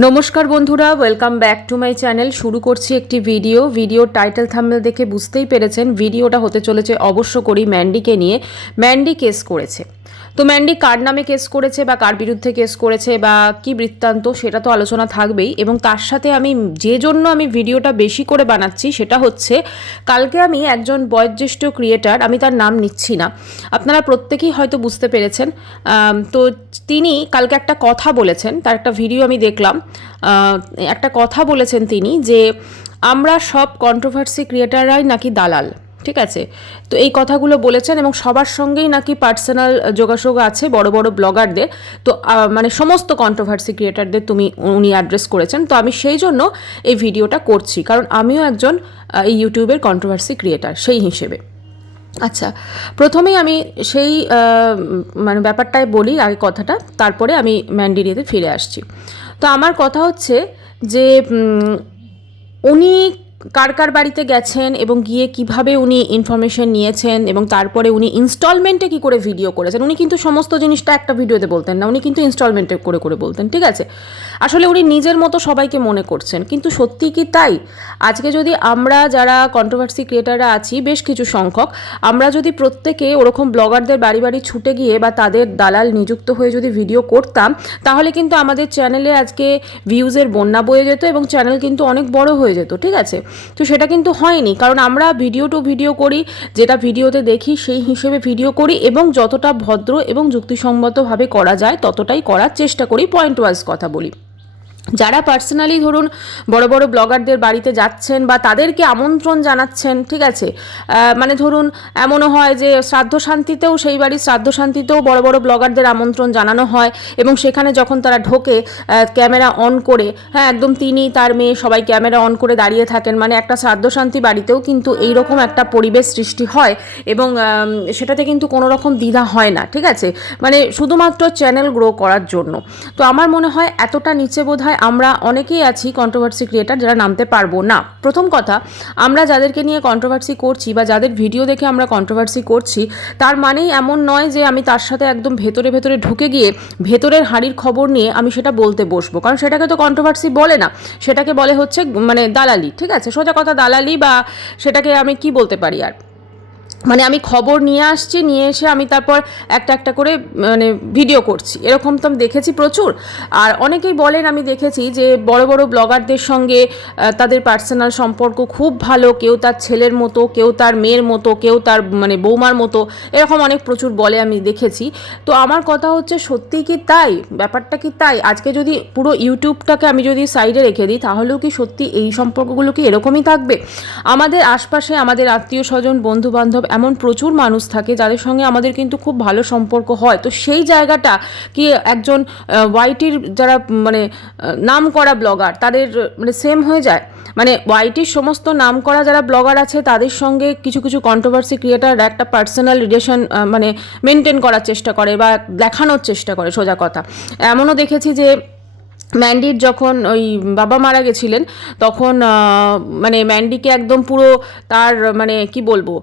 नमस्कार बंधुरा welcome back to my channel. शुरू करছি একটি ভিডিও টাইটেল থাম্বনেল দেখে বুঝতেই পেরেছেন ভিডিওটা হতে চলেছে অবশ্য করি ম্যান্ডিকে নিয়ে। ম্যান্ডি কেস করেছে, তো ম্যান্ডি কার নামে কেস করেছে বা কার বিরুদ্ধে কেস করেছে বা কি বৃত্তান্ত সেটা তো আলোচনা থাকবেই। এবং তার সাথে আমি যে জন্য আমি ভিডিওটা বেশি করে বানাচ্ছি সেটা হচ্ছে কালকে আমি একজন বয়োজ্যেষ্ঠ ক্রিয়েটার, আমি তার নাম নিচ্ছি না, আপনারা প্রত্যেকেই হয়তো বুঝতে পেরেছেন। তো তিনি কালকে একটা কথা বলেছেন, তার একটা ভিডিও আমি দেখলাম। একটা কথা বলেছেন তিনি যে আমরা সব কন্ট্রোভার্সি ক্রিয়েটাররাই নাকি দালাল, ঠিক আছে। তো এই কথাগুলো বলেছেন এবং সবার সঙ্গেই নাকি পার্সোনাল যোগাযোগ আছে বড় বড় ব্লগারদের। তো মানে সমস্ত কন্ট্রোভার্সি ক্রিয়েটারদের উনি অ্যাড্রেস করেছেন। তো আমি সেই জন্য এই ভিডিওটা করছি, কারণ আমিও একজন এই ইউটিউবের কন্ট্রোভার্সি ক্রিয়েটার সেই হিসেবে। আচ্ছা, প্রথমেই আমি সেই মানে ব্যাপারটায় বলি আগে কথাটা, তারপরে আমি ম্যান্ডিরিতে ফিরে আসছি। তো আমার কথা হচ্ছে যে উনি কার কার বাড়িতে গেছেন এবং গিয়ে কিভাবে উনি ইনফরমেশন নিয়েছেন এবং তারপরে উনি ইনস্টলমেন্টে কী করে ভিডিও করেছেন। উনি কিন্তু সমস্ত জিনিসটা একটা ভিডিওতে বলতেন না, উনি কিন্তু ইনস্টলমেন্টে করে করে বলতেন, ঠিক আছে। আসলে উনি নিজের মতো সবাইকে মনে করছেন, কিন্তু সত্যি কি তাই? আজকে যদি আমরা যারা কন্ট্রোভার্সি ক্রিয়েটাররা আছি বেশ কিছু সংখ্যক, আমরা যদি প্রত্যেকে ওরকম ব্লগারদের বাড়ি বাড়ি ছুটে গিয়ে বা তাদের দালাল নিযুক্ত হয়ে যদি ভিডিও করতাম, তাহলে কিন্তু আমাদের চ্যানেলে আজকে ভিউজের বন্যা বয়ে যেত এবং চ্যানেল কিন্তু অনেক বড় হয়ে যেত, ঠিক আছে। তো সেটা কিন্তু হয়নি, কারণ আমরা ভিডিও টু ভিডিও করি, যেটা ভিডিওতে দেখি সেই হিসেবে ভিডিও করি এবং যতটা ভদ্র এবং যুক্তিসম্মতভাবে করা যায় ততটাই করার চেষ্টা করি, পয়েন্ট ওয়াইজ কথা বলি। যারা পার্সোনালি ধরুন বড় বড় ব্লগারদের বাড়িতে যাচ্ছেন বা তাদেরকে আমন্ত্রণ জানাচ্ছেন, ঠিক আছে, মানে ধরুন এমনও হয় যে শ্রাদ্ধ শান্তিতেও, সেই বাড়ির শ্রাদ্ধ শান্তিতেও বড় বড় ব্লগারদের আমন্ত্রণ জানানো হয় এবং সেখানে যখন তারা ঢোকে ক্যামেরা অন করে, হ্যাঁ একদম তিনি তার মেয়ে সবাই ক্যামেরা অন করে দাঁড়িয়ে থাকেন, মানে একটা শ্রাদ্ধ শান্তি বাড়িতেও কিন্তু এইরকম একটা পরিবেশ সৃষ্টি হয় এবং সেটাতে কিন্তু কোনো রকম দ্বিধা হয় না, ঠিক আছে, মানে শুধুমাত্র চ্যানেল গ্রো করার জন্য। তো আমার মনে হয় এতটা নিচে বোধহয় আমরা অনেকেই আছি কন্ট্রোভার্সি ক্রিয়েটার যারা নামতে পারবো না। প্রথম কথা, আমরা যাদেরকে নিয়ে কন্ট্রোভার্সি করছি বা যাদের ভিডিও দেখে আমরা কন্ট্রোভার্সি করছি, তার মানেই এমন নয় যে আমি তার সাথে একদম ভেতরে ভেতরে ঢুকে গিয়ে ভেতরের হাঁড়ির খবর নিয়ে আমি সেটা বলতে বসবো, কারণ সেটাকে তো কন্ট্রোভার্সি বলে না, সেটাকে বলে হচ্ছে মানে দালালি, ঠিক আছে, সোজা কথা দালালি। বা সেটাকে আমি কি বলতে পারি আর, মানে আমি খবর নিয়ে আসছি, নিয়ে এসে আমি তারপর একটা একটা করে মানে ভিডিও করছি, এরকম তো আমি দেখেছি প্রচুর। আর অনেকেই বলেন, আমি দেখেছি যে বড় বড় ব্লগারদের সঙ্গে তাদের পার্সোনাল সম্পর্ক খুব ভালো, কেউ তার ছেলের মতো, কেউ তার মেয়ের মতো, কেউ তার মানে বৌমার মতো, এরকম অনেক প্রচুর বলে আমি দেখেছি। তো আমার কথা হচ্ছে সত্যিই কি তাই? ব্যাপারটা কি তাই? আজকে যদি পুরো ইউটিউবটাকে আমি যদি সাইডে রেখে দিই, তাহলেও কি সত্যি এই সম্পর্কগুলো কি এরকমই থাকবে? আমাদের আশপাশে আমাদের আত্মীয় স্বজন বন্ধু বান্ধব এমন প্রচুর মানুষ থাকে যাদের সঙ্গে আমাদের কিন্তু খুব ভালো সম্পর্ক হয়। তো সেই জায়গাটা কি একজন ওয়াইটির যারা মানে নাম করা ব্লগার তাদের মানে সেম হয়ে যায়? মানে ওয়াইটির সমস্ত নাম করা যারা ব্লগার আছে তাদের সঙ্গে কিছু কিছু কন্ট্রোভার্সি ক্রিয়েটার একটা পার্সোনাল রিলেশন মানে মেনটেন করার চেষ্টা করে বা দেখানোর চেষ্টা করে, সোজা কথা। এমনও দেখেছি যে ম্যান্ডির যখন ওই বাবা মারা গেছিলেন তখন মানে ম্যান্ডিকে একদম পুরো তার মানে কি বলবো,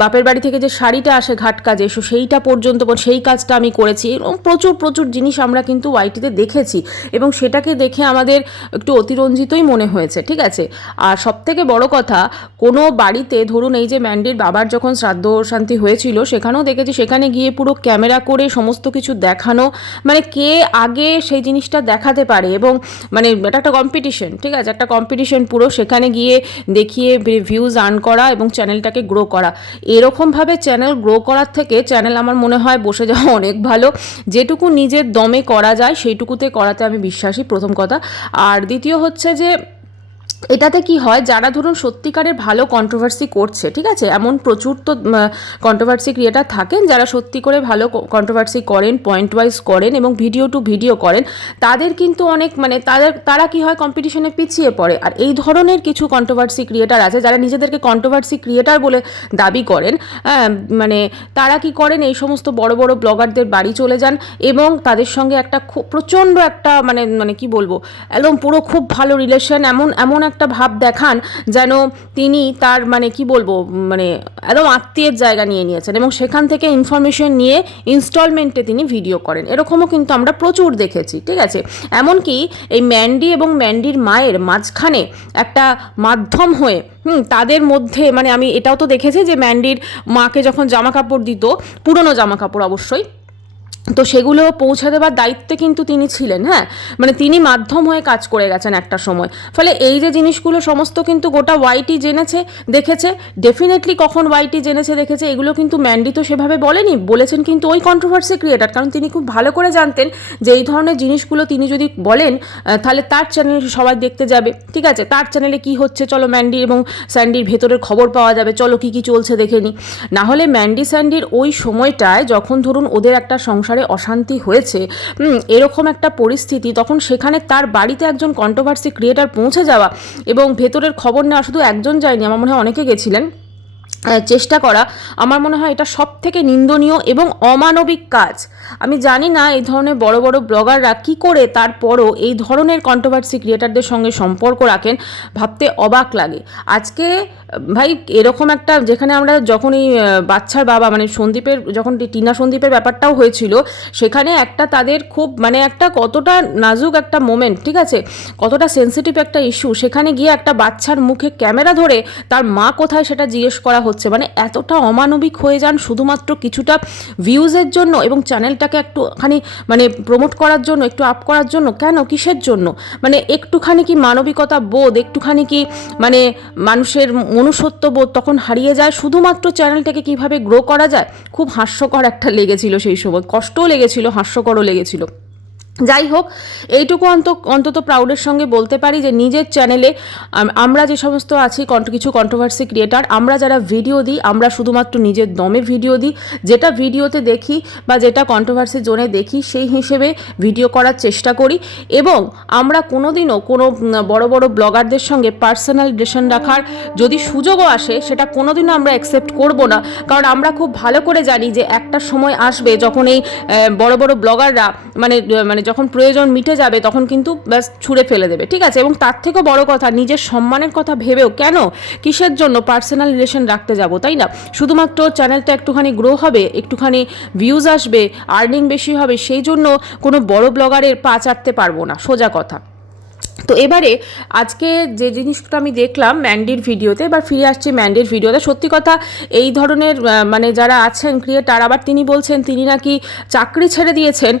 বাপের বাড়ি থেকে যে শাড়িটা আসে ঘাট কাজে, সেইটা পর্যন্ত সেই কাজটা আমি করেছি এবং প্রচুর প্রচুর জিনিস আমরা কিন্তু ওয়াইটিতে দেখেছি এবং সেটাকে দেখে আমাদের একটু অতিরঞ্জিতই মনে হয়েছে, ঠিক আছে। আর সবথেকে বড় কথা, কোনো বাড়িতে ধরুন এই যে ম্যান্ডির বাবার যখন শ্রাদ্ধ শান্তি হয়েছিল সেখানেও দেখেছি, সেখানে গিয়ে পুরো ক্যামেরা করে সমস্ত কিছু দেখানো, মানে কে আগে সেই জিনিসটা দেখাতে পারে এবং মানে এটা একটা কম্পিটিশন, ঠিক আছে, একটা কম্পিটিশন পুরো, সেখানে গিয়ে দেখিয়ে ভিউজ আর্ন করা এবং চ্যানেলটাকে গ্রো করা। এরকমভাবে চ্যানেল গ্রো করার থেকে চ্যানেল আমার মনে হয় বসে যাওয়া অনেক ভালো। যেটুকু নিজের দমে করা যায় সেইটুকুতে করাতে আমি বিশ্বাসী, প্রথম কথা। আর দ্বিতীয় হচ্ছে যে এটাতে কি হয়, যারা ধরুন সত্যিকারের ভালো কন্ট্রোভার্সি করছে, ঠিক আছে, এমন প্রচুর তো কন্ট্রোভার্সি ক্রিয়েটার থাকেন যারা সত্যি করে ভালো কন্ট্রোভার্সি করেন, পয়েন্ট ওয়াইজ করেন এবং ভিডিও টু ভিডিও করেন, তাদের কিন্তু অনেক মানে তারা কি হয় কম্পিটিশনে পিছিয়ে পড়ে। আর এই ধরনের কিছু কন্ট্রোভার্সি ক্রিয়েটার আছে যারা নিজেদেরকে কন্ট্রোভার্সি ক্রিয়েটার বলে দাবি করেন, মানে তারা কি করেন, এই সমস্ত বড় বড় ব্লগারদের বাড়ি চলে যান এবং তাদের সঙ্গে একটা খুব প্রচণ্ড একটা মানে মানে কি বলবো, একদম পুরো খুব ভালো রিলেশন, এমন এমন একটা ভাব দেখান যেন তিনি তার মানে কি বলবো মানে একদম আত্মীয়ের জায়গা নিয়ে নিয়েছেন এবং সেখান থেকে ইনফরমেশন নিয়ে ইনস্টলমেন্টে তিনি ভিডিও করেন, এরকমও কিন্তু আমরা প্রচুর দেখেছি। ঠিক আছে, এমনকি এই ম্যান্ডি এবং ম্যান্ডির মায়ের মাঝখানে একটা মাধ্যম হয়ে তাদের মধ্যে মানে আমি এটাও তো দেখেছি যে ম্যান্ডির মাকে যখন জামা কাপড় দিত, পুরনো জামা কাপড় অবশ্যই, তো সেগুলো পৌঁছে দেওয়ার দায়িত্বে কিন্তু তিনি ছিলেন। হ্যাঁ, মানে তিনি মাধ্যম হয়ে কাজ করে গেছেন একটা সময়। ফলে এই যে জিনিসগুলো সমস্ত কিন্তু গোটা ওয়াইটি জেনেছে দেখেছে, ডেফিনেটলি কখন ওয়াইটি জেনেছে দেখেছে এগুলো কিন্তু ম্যান্ডি তো সেভাবে বলেনি, বলেছেন কিন্তু ওই কন্ট্রোভার্সি ক্রিয়েটার, কারণ তিনি খুব ভালো করে জানতেন যে এই ধরনের জিনিসগুলো তিনি যদি বলেন তাহলে তার চ্যানেলে সবাই দেখতে যাবে। ঠিক আছে, তার চ্যানেলে কি হচ্ছে চলো ম্যান্ডি এবং স্যান্ডির ভেতরের খবর পাওয়া যাবে, চলো কি কি চলছে দেখে নি। না হলে ম্যান্ডি স্যান্ডির ওই সময়টায় যখন ধরুন ওদের একটা সংসারে অশান্তি হয়েছে, এরকম একটা পরিস্থিতি, তখন সেখানে তার বাড়িতে একজন কন্ট্রোভার্সি ক্রিয়েটার পৌঁছে যাওয়া এবং ভেতরের খবর নেওয়া, শুধু একজন যায়নি, আমার মনে হয় অনেকে গেছিলেন, চেষ্টা করা, আমার মনে হয় এটা সব থেকে নিন্দনীয় এবং অমানবিক কাজ। আমি জানি না এই ধরনের বড় বড় ব্লগাররা কি করে তারপরও এই ধরনের কন্ট্রোভার্সি ক্রিয়েটারদের সঙ্গে সম্পর্ক রাখেন, ভাবতে অবাক লাগে। আজকে ভাই এরকম একটা, যেখানে আমরা যখন এই বাচ্চার বাবা মানে সন্দীপের, যখন টিনা সন্দীপের ব্যাপারটাও হয়েছিল, সেখানে একটা তাদের খুব মানে একটা কতটা নাজুক একটা মোমেন্ট, ঠিক আছে, কতটা সেন্সিটিভ একটা ইস্যু, সেখানে গিয়ে একটা বাচ্চার মুখে ক্যামেরা ধরে তার মা কোথায় সেটা জিজ্ঞেস করা হচ্ছে, মানে এতটা অমানবিক হয়ে যান শুধুমাত্র কিছুটা ভিউজের জন্য এবং চ্যানেলটাকে একটুখানি মানে প্রমোট করার জন্য, একটু আপ করার জন্য। কেন, কিসের জন্য? মানে একটুখানি কি মানবিকতা বোধ, একটুখানি কি মানে মানুষের মনুষ্যত্ব বোধ তখন হারিয়ে যায় শুধুমাত্র চ্যানেলটাকে কিভাবে গ্রো করা যায়। খুব হাস্যকর একটা লেগেছিল সেই সময়, কষ্টও লেগেছিল, হাস্যকরও লেগেছিল। যাই হোক, এইটুকু অন্তত প্রাউডের সঙ্গে বলতে পারি যে নিজের চ্যানেলে আমরা যে সমস্ত আছি কিছু কন্ট্রোভার্সি ক্রিয়েটার, আমরা যারা ভিডিও দিই, আমরা শুধুমাত্র নিজের দমে ভিডিও দিই, যেটা ভিডিওতে দেখি বা যেটা কন্ট্রোভার্সি জোনে দেখি সেই হিসেবে ভিডিও করার চেষ্টা করি। এবং আমরা কোনোদিনও কোনো বড় বড় ব্লগারদের সঙ্গে পার্সোনাল রিলেশন রাখার যদি সুযোগও আসে, সেটা কোনোদিনও আমরা অ্যাকসেপ্ট করব না, কারণ আমরা খুব ভালো করে জানি যে একটা সময় আসবে যখন এই বড় বড় ব্লগাররা মানে যখন প্রয়োজন মিটে যাবে তখন কিন্তু ব্যাস ছুঁড়ে ফেলে দেবে। ঠিক আছে, এবং তার থেকেও বড় কথা, নিজের সম্মানের কথা ভেবেও কেন, কিসের জন্য পার্সোনাল রিলেশন রাখতে যাব, তাই না? শুধুমাত্র চ্যানেলটা একটুখানি গ্রো হবে, একটুখানি ভিউজ আসবে, আর্নিং বেশি হবে, সেই জন্য কোনো বড় ব্লগারের পা চাটতে পারবো না, সোজা কথা। তো এবারে আজকে যে জিনিসটা আমি দেখলাম ম্যান্ডির ভিডিওতে, এবার ফিরে আসছি ম্যান্ডির ভিডিওতে, সত্যি কথা এই ধরনের মানে যারা আছেন ক্রিয়েটার, আবার তিনি বলছেন তিনি নাকি চাকরি ছেড়ে দিয়েছেন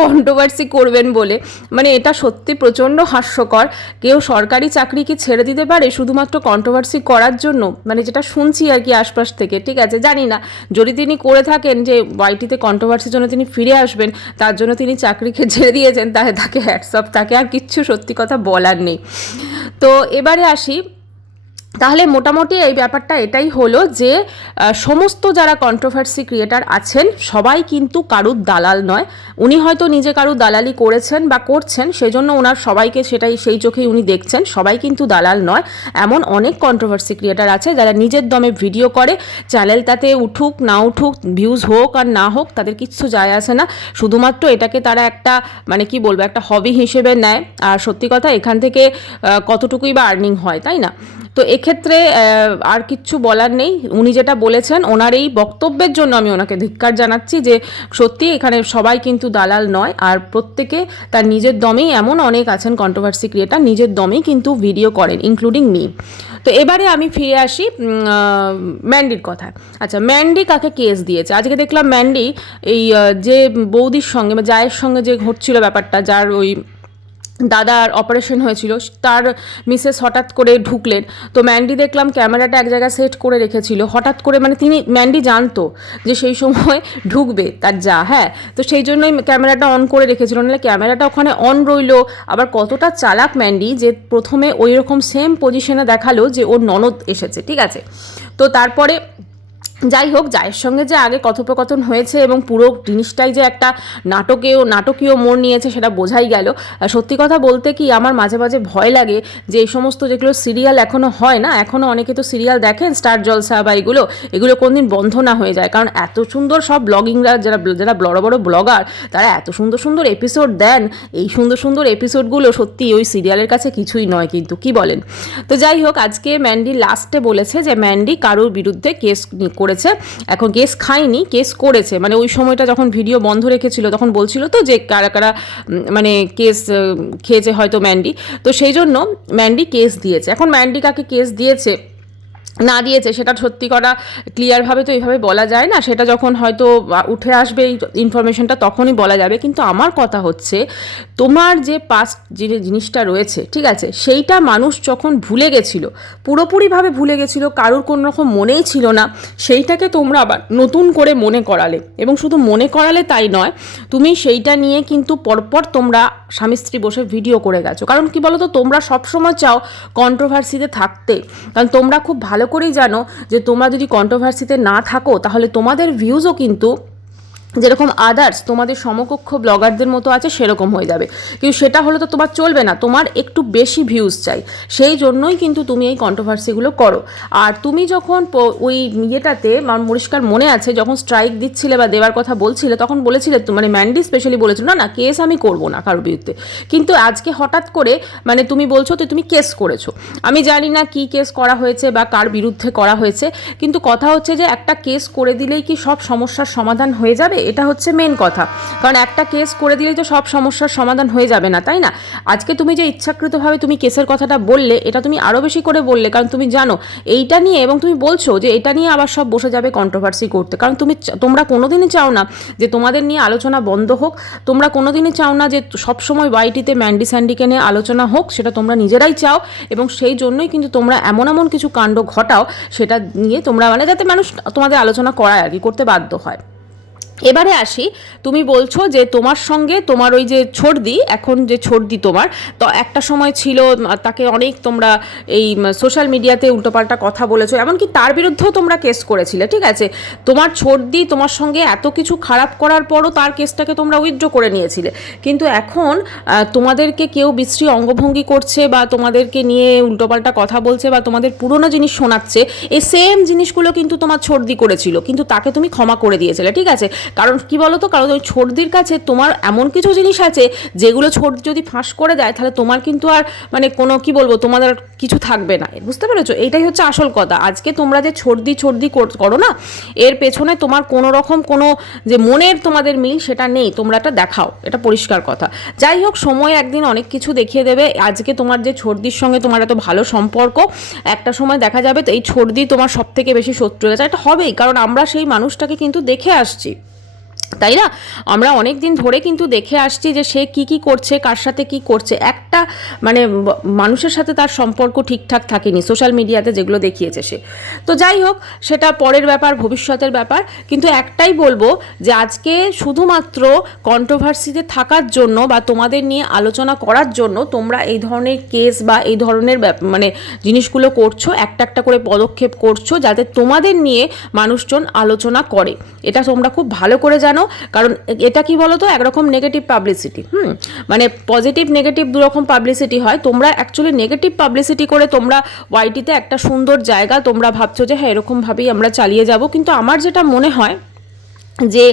কন্ট্রোভার্সি করবেন বলে, মানে এটা সত্যি প্রচণ্ড হাস্যকর। কেউ সরকারি চাকরি কি ছেড়ে দিতে পারে শুধুমাত্র কন্ট্রোভার্সি করার জন্য? মানে যেটা শুনছি আর কি আশপাশ থেকে, ঠিক আছে, জানি না, যদি তিনি করে থাকেন যে ওয়াইটিতে কন্ট্রোভার্সির জন্য তিনি ফিরে আসবেন, তার জন্য তিনি চাকরিকে ছেড়ে দিয়েছেন, তাহলে তাকে হ্যাটস অফ, তাকে আর কিচ্ছু সত্যি কথা বলার নেই। তো এবারে আসি, তাহলে মোটামুটি এই ব্যাপারটা এটাই হলো যে সমস্ত যারা কন্ট্রোভার্সি ক্রিয়েটার আছেন সবাই কিন্তু কারুর দালাল নয়। উনি হয়তো নিজে কারুর দালালি করেছেন বা করছেন, সেজন্য ওনার সবাইকে সেটাই সেই চোখেই উনি দেখছেন, সবাই কিন্তু দালাল নয়। এমন অনেক কন্ট্রোভার্সি ক্রিয়েটার আছে যারা নিজের দমে ভিডিও করে, চ্যানেলটাতে উঠুক না উঠুক, ভিউজ হোক আর না হোক, তাদের কিচ্ছু যায় আসে না, শুধুমাত্র এটাকে তারা একটা মানে কি বলবো একটা হবি হিসেবে নেয়। আর সত্যি কথা এখান থেকে কতটুকুই বা আর্নিং হয়, তাই না? তো এক্ষেত্রে আর কিচ্ছু বলার নেই, উনি যেটা বলেছেন ওনার এই বক্তব্যের জন্য আমি ওনাকে ধিক্কার জানাচ্ছি যে সত্যি এখানে সবাই কিন্তু দালাল নয়, আর প্রত্যেকে তার নিজের দমেই, এমন অনেক আছেন কন্ট্রোভার্সি ক্রিয়েটার নিজের দমেই কিন্তু ভিডিও করেন, ইনক্লুডিং মি। তো এবারে আমি ফিরে আসি ম্যান্ডির কথায়। আচ্ছা, ম্যান্ডি কাকে কেস দিয়েছে? আজকে দেখলাম ম্যান্ডি এই যে বৌদির সঙ্গে বা জায়ের সঙ্গে যে ঘটছিল ব্যাপারটা, যার ওই দাদার অপারেশন হয়েছিল, তার মিসেস হঠাৎ করে ঢুকলেন, তো ম্যান্ডি দেখলাম ক্যামেরাটা এক জায়গায় সেট করে রেখেছিল, হঠাৎ করে মানে ম্যান্ডি জানতো যে সেই সময় ঢুকবে তার যা, হ্যাঁ, তো সেই জন্যই ক্যামেরাটা অন করে রেখেছিল, নাহলে ক্যামেরাটা ওখানে অন রইলো। আবার কতটা চালাক ম্যান্ডি যে প্রথমে ওই রকম সেম পজিশনে দেখালো যে ওর ননদ এসেছে, ঠিক আছে, তো তারপরে যাই হোক, জায়ের সঙ্গে যে আগে কথোপকথন হয়েছে এবং পুরো জিনিসটাই যে একটা নাটকীয় মোড় নিয়েছে সেটা বোঝাই গেল। সত্যি কথা বলতে কি, আমার মাঝে মাঝে ভয় লাগে যে এই সমস্ত যেগুলো সিরিয়াল এখনও হয় না, এখনও অনেকে তো সিরিয়াল দেখেন স্টার জলসা বা এগুলো কোনদিন বন্ধ না হয়ে যায়। কারণ এত সুন্দর সব ব্লগিংরা, যারা বড় বড় ব্লগার, তারা এত সুন্দর সুন্দর এপিসোড দেন। এই সুন্দর সুন্দর এপিসোডগুলো সত্যি ওই সিরিয়ালের কাছে কিছুই নয়, কিন্তু কি বলেন? তো যাই হোক, আজকে ম্যান্ডি লাস্টে বলেছে যে ম্যান্ডি কারোর বিরুদ্ধে কেস করেছে। এখন কেস খায়নি, কেস করেছে। মানে ওই সময়টা যখন ভিডিও বন্ধ রেখেছিল তখন বলছিল তো যে কারা কারা মানে কেস খেয়েছে হয়তো ম্যান্ডি, তো সেই জন্য ম্যান্ডি কেস দিয়েছে। এখন ম্যান্ডি কাকে কেস দিয়েছে না দিয়েছে সেটা সত্যি করা ক্লিয়ারভাবে তো এইভাবে বলা যায় না, সেটা যখন হয়তো উঠে আসবে এই ইনফরমেশনটা তখনই বলা যাবে। কিন্তু আমার কথা হচ্ছে, তোমার যে পাস্ট যে জিনিসটা রয়েছে, ঠিক আছে, সেইটা মানুষ যখন ভুলে গেছিলো, পুরোপুরিভাবে ভুলে গেছিলো, কারোর কোনো রকম মনেই ছিল না, সেইটাকে তোমরা আবার নতুন করে মনে করালে। এবং শুধু মনে করালে তাই নয়, তুমি সেইটা নিয়ে কিন্তু পরপর তোমরা স্বামী স্ত্রী বসে ভিডিও করে গেছো। কারণ কি বলো তো, তোমরা সবসময় চাও কন্ট্রোভার্সিতে থাকতে। কারণ তোমরা খুব ভালো করেই জানো যে তোমরা যদি কন্ট্রোভার্সিতে না থাকো তাহলে তোমাদের ভিউজও কিন্তু যেরকম আদার্স তোমাদের সমকক্ষ ব্লগারদের মতো আছে সেরকম হয়ে যাবে। কিন্তু সেটা হলে তো তোমার চলবে না, তোমার একটু বেশি ভিউজ চাই। সেই জন্যই কিন্তু তুমি এই কন্ট্রোভার্সিগুলো করো। আর তুমি যখন ওই ইয়েটাতে পরিষ্কার মনে আছে, যখন স্ট্রাইক দিচ্ছিলে বা দেওয়ার কথা বলছিলে, তখন বলেছিলে, মানে ম্যান্ডি স্পেশালি বলেছিল না না কেস আমি করবো না কারোর বিরুদ্ধে। কিন্তু আজকে হঠাৎ করে মানে তুমি বলছো তো তুমি কেস করেছো। আমি জানি না কি কেস করা হয়েছে বা কার বিরুদ্ধে করা হয়েছে, কিন্তু কথা হচ্ছে যে একটা কেস করে দিলেই কি সব সমস্যার সমাধান হয়ে যাবে? এটা হচ্ছে মেন কথা। কারণ একটা কেস করে দিলেই তো সব সমস্যার সমাধান হয়ে যাবে না, তাই না? আজকে তুমি যে ইচ্ছাকৃতভাবে তুমি কেসের কথাটা বললে, এটা তুমি আরও বেশি করে বললে, কারণ তুমি জানো এইটা নিয়ে, এবং তুমি বলছো যে এটা নিয়ে আবার সব বসে যাবে কন্ট্রোভার্সি করতে। কারণ তোমরা কোনোদিনই চাও না যে তোমাদের নিয়ে আলোচনা বন্ধ হোক। তোমরা কোনোদিনই চাও না যে সবসময় ওয়াইটিতে ম্যান্ডি স্যান্ডিকে নিয়ে আলোচনা হোক, সেটা তোমরা নিজেরাই চাও। এবং সেই জন্যই কিন্তু তোমরা এমন এমন কিছু কাণ্ড ঘটাও সেটা নিয়ে তোমরা, মানে যাতে মানুষ তোমাদের আলোচনা করায় আর কি, করতে বাধ্য হয়। এবারে আসি, তুমি বলছো যে তোমার সঙ্গে তোমার ওই যে ছর্দি, এখন যে ছর্দি তোমার, তো একটা সময় ছিল তাকে অনেক তোমরা এই সোশ্যাল মিডিয়াতে উল্টোপাল্টা কথা বলেছো, এমনকি তার বিরুদ্ধেও তোমরা কেস করেছিলে, ঠিক আছে? তোমার ছর্দি তোমার সঙ্গে এত কিছু খারাপ করার পরও তার কেসটাকে তোমরা উইথড্র করে নিয়েছিলে। কিন্তু এখন তোমাদেরকে কেউ বিশ্রী অঙ্গভঙ্গি করছে বা তোমাদেরকে নিয়ে উল্টোপাল্টা কথা বলছে বা তোমাদের পুরনো জিনিস শোনাচ্ছে, এই সেম জিনিসগুলো কিন্তু তোমার ছর্দি করেছিল, কিন্তু তাকে তুমি ক্ষমা করে দিয়েছিলে, ঠিক আছে? কারণ কি বলো তো, কারণ ওই ছোটদির কাছে তোমার এমন কিছু জিনিস আছে যেগুলো ছোট যদি ফাঁস করে দেয় তাহলে তোমার কিন্তু আর মানে কোনো কি বলবো, তোমাদের কিছু থাকবে না, বুঝতে পেরেছো? এইটাই হচ্ছে আসল কথা। আজকে তোমরা যে ছর্দি করো না, এর পেছনে তোমার কোনো রকম কোনো যে মনের তোমাদের মিল সেটা নেই, তোমরা এটা দেখাও, এটা পরিষ্কার কথা। যাই হোক, সময় একদিন অনেক কিছু দেখিয়ে দেবে। আজকে তোমার যে ছর্দির সঙ্গে তোমার এত ভালো সম্পর্ক, একটা সময় দেখা যাবে তো এই ছর্দি তোমার সব থেকে বেশি শত্রু হয়ে গেছে। এটা হবেই, কারণ আমরা সেই মানুষটাকে কিন্তু দেখে আসছি, তাই না? আমরা অনেক দিন ধরে কিন্তু দেখে আসছি যে সে কি করছে, কার সাথে কি করছে। একটা মানে মানুষের সাথে তার সম্পর্ক ঠিকঠাক থাকেনি সোশ্যাল মিডিয়াতে যেগুলো দেখিয়েছে সে। তো যাই হোক, সেটা পরের ব্যাপার, ভবিষ্যতের ব্যাপার। কিন্তু একটাই বলবো যে আজকে শুধুমাত্র কন্ট্রোভার্সিতে থাকার জন্য বা তোমাদের নিয়ে আলোচনা করার জন্য তোমরা এই ধরনের কেস বা এই ধরনের মানে জিনিসগুলো করছো, একটা একটা করে পদক্ষেপ করছো যাতে তোমাদের নিয়ে মানুষজন আলোচনা করে। এটা তোমরা খুব ভালো করে জানো। কারণ এটা কি বলো তো, একরকম নেগেটিভ পাবলিসিটি, মানে পজিটিভ নেগেটিভ দুরকম পাবলিসিটি হয়। তোমরা অ্যাকচুয়ালি নেগেটিভ পাবলিসিটি করে তোমরা ওয়াইটিতে একটা সুন্দর জায়গা তোমরা ভাবছো যে হ্যাঁ এরকমভাবেই আমরা চালিয়ে যাব। কিন্তু আমার যেটা মনে হয় যে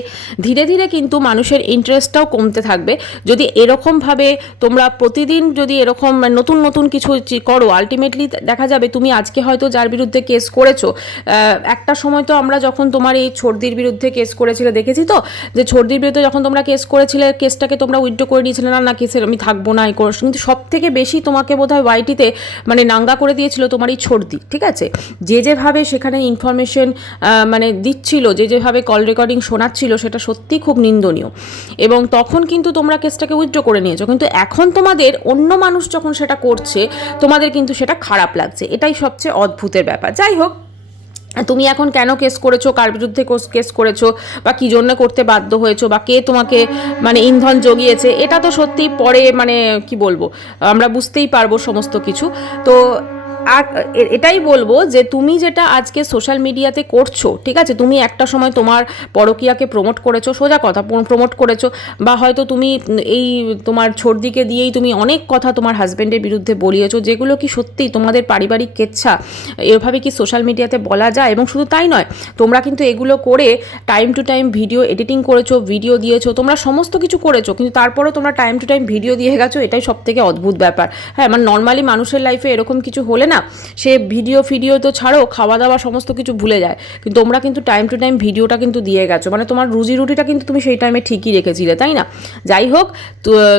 ধীরে ধীরে কিন্তু মানুষের ইন্টারেস্টটাও কমতে থাকবে যদি এরকমভাবে তোমরা প্রতিদিন যদি এরকম নতুন নতুন কিছু করো। আলটিমেটলি দেখা যাবে তুমি আজকে হয়তো যার বিরুদ্ধে কেস করেছো, একটা সময় তো আমরা যখন তোমার এই ছর্দির বিরুদ্ধে কেস করেছিলে দেখেছি তো, যে ছর্দির বিরুদ্ধে যখন তোমরা কেস করেছিলে, কেসটাকে তোমরা উইথড্র করে নিয়েছিলে, না না কেসের আমি থাকবো না এই করো। কিন্তু সব থেকে বেশি তোমাকে বোধহয় ওয়াইটিতে মানে নাঙ্গা করে দিয়েছিল তোমার এই ছর্দি, ঠিক আছে? যেভাবে সেখানে ইনফরমেশন মানে দিচ্ছিল, যেভাবে কল রেকর্ডিং শোনাচ্ছিল, সেটা সত্যি খুব নিন্দনীয়। এবং তখন কিন্তু তোমরা কেসটাকে উইথড্র করে নিয়েছো, কিন্তু এখন তোমাদের অন্য মানুষ যখন সেটা করছে তোমাদের কিন্তু সেটা খারাপ লাগছে। এটাই সবচেয়ে অদ্ভুতের ব্যাপার। যাই হোক, তুমি এখন কেন কেস করেছো, কার বিরুদ্ধে কেস করেছো, বা কী জন্য করতে বাধ্য হয়েছো, বা কে তোমাকে মানে ইন্ধন জগিয়েছে, এটা তো সত্যি পরে মানে কি বলবো, আমরা বুঝতেই পারবো সমস্ত কিছু। তো আর এটাই বলবো যে তুমি যেটা আজকে সোশ্যাল মিডিয়াতে করছো, ঠিক আছে, তুমি একটা সময় তোমার পরকীয়াকে প্রমোট করেছো, সোজা কথা প্রমোট করেছো, বা হয়তো তুমি এই তোমার ছোটদিকে দিয়েই তুমি অনেক কথা তোমার হাজব্যান্ডের বিরুদ্ধে বলিয়েছো, যেগুলো কি সত্যি তোমাদের পারিবারিক কেচ্ছা এভাবে কি সোশ্যাল মিডিয়াতে বলা যায়? এবং শুধু তাই নয়, তোমরা কিন্তু এগুলো করে time to time video editing করেছো, ভিডিও দিয়েছো, তোমরা সমস্ত কিছু করেছো, কিন্তু তারপরেও তোমরা টাইম টু টাইম ভিডিও দিয়ে গেছো। এটাই সব থেকে অদ্ভুত ব্যাপার। হ্যাঁ, মানে নর্মালি মানুষের লাইফে এরকম কিছু হলে না, সে ভিডিও তো ছাড়ো, খাওয়া দাওয়া সমস্ত কিছু ভুলে যায়, কিন্তু তোমরা কিন্তু টাইম টু টাইম ভিডিওটা কিন্তু দিয়ে গেছো, মানে তোমার রুজি রুটিটা কিন্তু তুমি সেই টাইমে ঠিকই রেখেছিলে, তাই না? যাই হোক,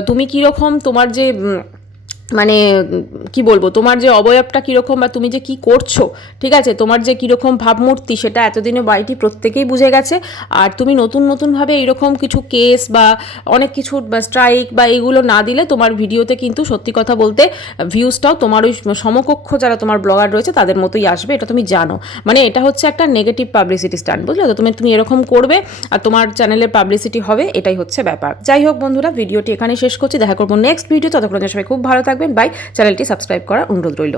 তুমি কীরকম, তোমার যে মানে কি বলবো, তোমার যে অবয়বটা কীরকম বা তুমি যে কি করছো, ঠিক আছে, তোমার যে কীরকম ভাবমূর্তি, সেটা এতদিনে বাড়িটি প্রত্যেকেই বুঝে গেছে। আর তুমি নতুনভাবে এইরকম কিছু কেস বা অনেক কিছু বা স্ট্রাইক বা এগুলো না দিলে তোমার ভিডিওতে কিন্তু সত্যি কথা বলতে ভিউজটাও তোমার ওই সমকক্ষ যারা তোমার ব্লগার রয়েছে তাদের মতোই আসবে, এটা তুমি জানো। মানে এটা হচ্ছে একটা নেগেটিভ পাবলিসিটি স্টান্ট, বুঝলে তো? তুমি এরকম করবে আর তোমার চ্যানেলের পাবলিসিটি হবে, এটাই হচ্ছে ব্যাপার। যাই হোক বন্ধুরা, ভিডিওটি এখানে শেষ করছি, দেখা করবো নেক্সট ভিডিও। ততক্ষণ সবাই খুব ভালো থাকবেন, বাই। চ্যানেলটি সাবস্ক্রাইব করার অনুরোধ রইল।